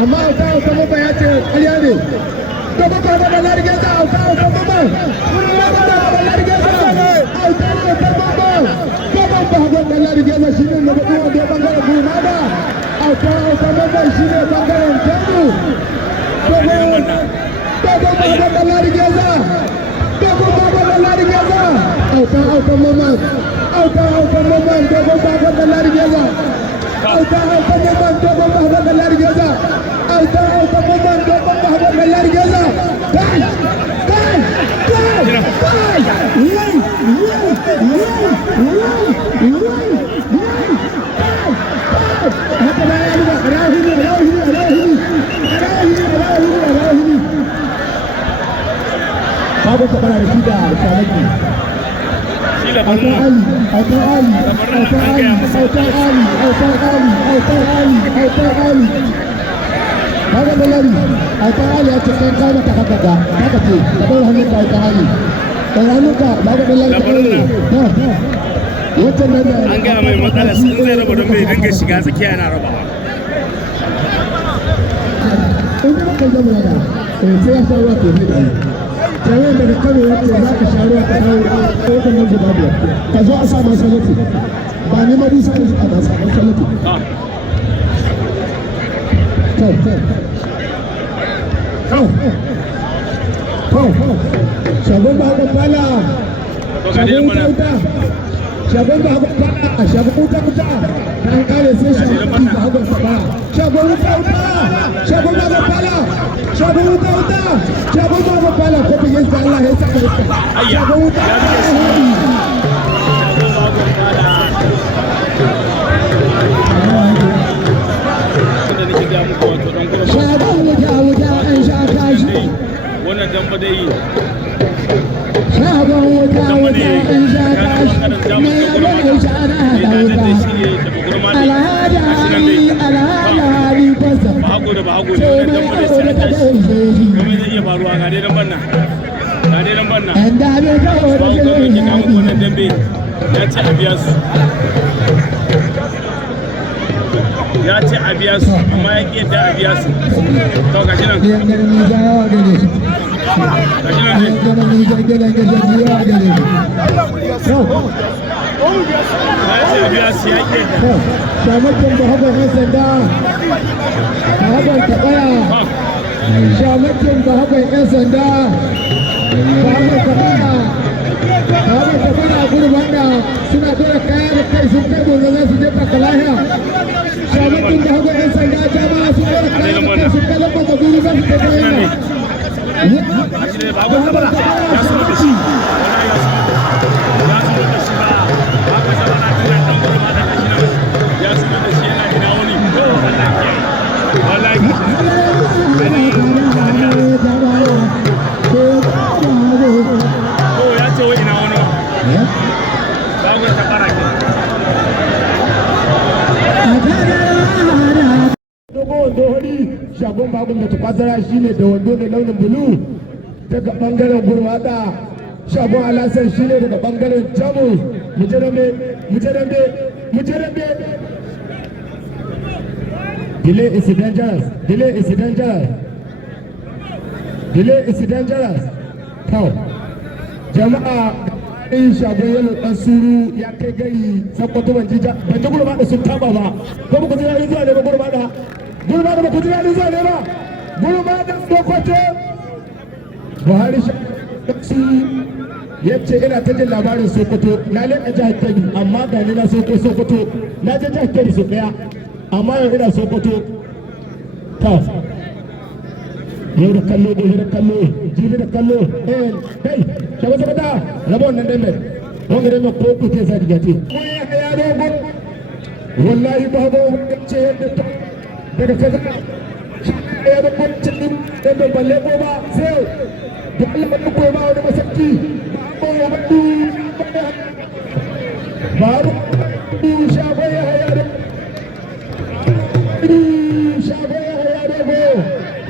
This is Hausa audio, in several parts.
amma auta auta mama ya ce ƙarya ne to ba ka da largeza auta auta mama auta da largeza auta auta mama ko ban ba ga largeza shine na ba da bangaren gurmada auta auta mama shine bangaren jamu to ba da largeza auta auta mama auta auta mama dogo baba da largeza auta auta mama dogo baba da largeza auta auta mama dogo baba da largeza kai babu kabara da shi da kwanaki autar Ali kaga da lari autar Ali ya ce kan kama ta haka ga haka ce ka bar hannun ka autar Ali da hannun ka kaga da lari wacce nan da an ga mai matsala sun zai raba don bai dinga shiga tsakiya yana rabawa in da kai zama da sai ya shawo to ne jami'an daga kano ya ce za ka sha ruwa ka dawo ɗaukar nan guda biyar ka zo a sa masalati ba ne ma bisa ka zuwa da sa masalati shagon ba haka fala shagon wuta shagon ba haka fala shagon wuta ta an kare sai shagon ba haka fala shagon wuta shagon ba haka fala shagon wuta shagon ba haka fala ko bin yasa Allah ya saka shagon wuta an sha kashi wannan damba dai shagon wuta an sha kashi me ya sha na da wuta alhaji fasa bahago da bahago ne wannan damba dai sai ta shi kuma zai iya faruwa ga dai damban nan an da bai kawo da shi ne wannan dambe ya ce a biya su amma ya ƙi yadda a biya su to gashi nan gashi nan ya ce a biya su ya ƙi yadda shamakin da haɓar yan sanda da haɓar taɓaya shamakin da haɓar yan sanda da haɓar taɓaya gurban da suna dora kaya da kai sun kai gobe za su jefa kalahiya shamakin da haɓar yan sanda jama'a sun dora kaya da kai sun kai lambar da guru za su jefa yana shagon babin da tukwasara shi ne da wando da launin bulu daga bangaren gurmata shagon alasan shi ne daga bangaren jamus mujarambe delay is dangerous kawo jama'a in shagon yalo dan suru ya kai gari sakwato ban ji gurmata sun taba ba ko ba ku ji yayin zuwa ne ba gurmata ba ku ji yayin zuwa ne ba gurmata sakwato buhari shi ya ce ina ta jin labarin sokoto na leƙa jihar kebbi amma ga ni na sokoto na je jihar kebbi sau ɗaya amma yau ina sokoto ta yau da kallo gobe da kallo jibi da kallo kai shaba sabata raba wannan dambe wanda dambe ko ku ke sa diga ce ya dogon wallahi babu ce yadda ta daga kaza ya da kwancin dambe balle ko ba sai da Allah ba ko ba wani masarki babu shafa ya haya da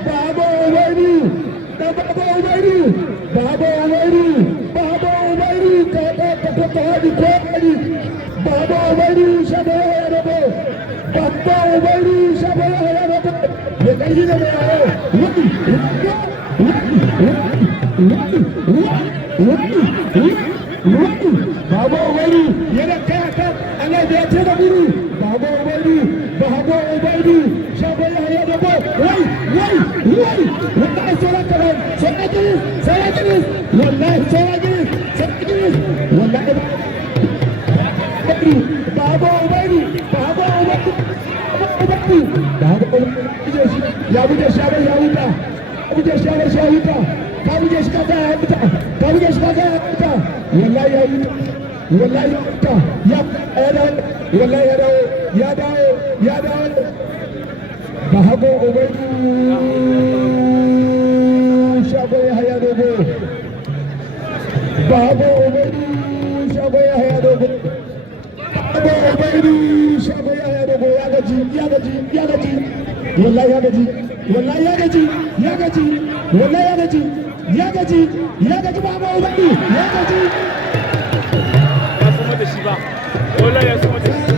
babu wani da babu wani ka ta hadi ko wani Baba Umaru Shago ya rago. Baba Umaru Shago ya rago. Me kai ne me ayo. Baba Umaru yana kai kan Allah da ya ce da gudu. Baba Umaru Shago ya rago. Wai. Wallahi sauran kaman. Wallahi Baba Umaru ya buge shagar ya huta ka buge shi kaza ya huta wallahi ya dawo Baba Umaru shagar ya haya dogo Baba Umaru shagar ya haya dogo Baba Umaru shagar ya haya dogo ya gaji wallahi ya gaji Baba Umaru ya gaji ya kuma da shi ba wallahi ya kuma da shi